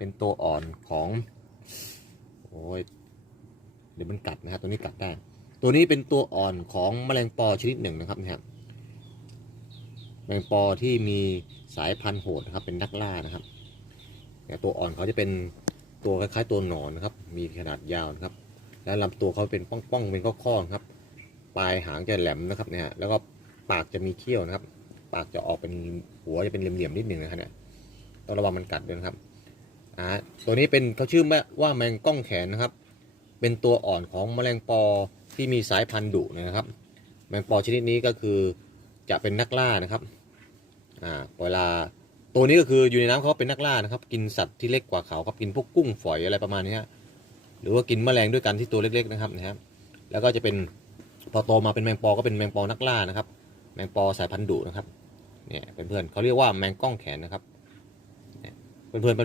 เป็นตัวอ่อนของโอ้ยเดี๋ยวมันกัดนะครับตัวนี้กัดได้ ตัวนี้เป็นตัวอ่อนของแมลงปอชนิดหนึ่งนะครับเนี่ยแมลงปอที่มีสายพันธุ์โหดนะครับเป็นนักล่านะครับแต่ตัวอ่อนเขาจะเป็นตัวคล้ายๆตัวหนอนนะครับ มีขนาดยาวนะครับ แล้วลำตัวเขาเป็นป้องๆเป็นข้อๆนะครับ ปลายหางจะแหลมนะครับเนี่ยแล้วก็ปากจะมีเขี้ยวนะครับ ปากจะออกเป็นหัวจะเป็นเหลี่ยมๆนิดหนึ่งนะครับเนี่ยต้องระวังมันกัดด้วยนะครับ อ่าตัวนี้เป็นเขาชื่อว่าแมงก้องแขนนะครับ เป็นตัวอ่อนของแมลงปอที่มีสายพันธุ์ดุนะครับ แมงปอชนิดนี้ก็คือจะเป็นนักล่านะครับอ่าเวลาตัวนี้ก็คืออยู่ในน้ำเขาเป็นนักล่านะครับ กินสัตว์ที่เล็กกว่าเขาครับกินพวกกุ้งฝอยอะไรประมาณนี้หรือว่ากินแมลงด้วยกันที่ตัวเล็ก ๆนะครับนะครับ แล้วก็จะเป็นพอโตมาเป็นแมงปอก็เป็นแมงปอนักล่านะครับ แมงปอสายพันธุ์ดุนะครับเนี่ยเพื่อนๆเขาเรียกว่าแมงก้องแขนนะครับเนี่ยเพื่อนๆ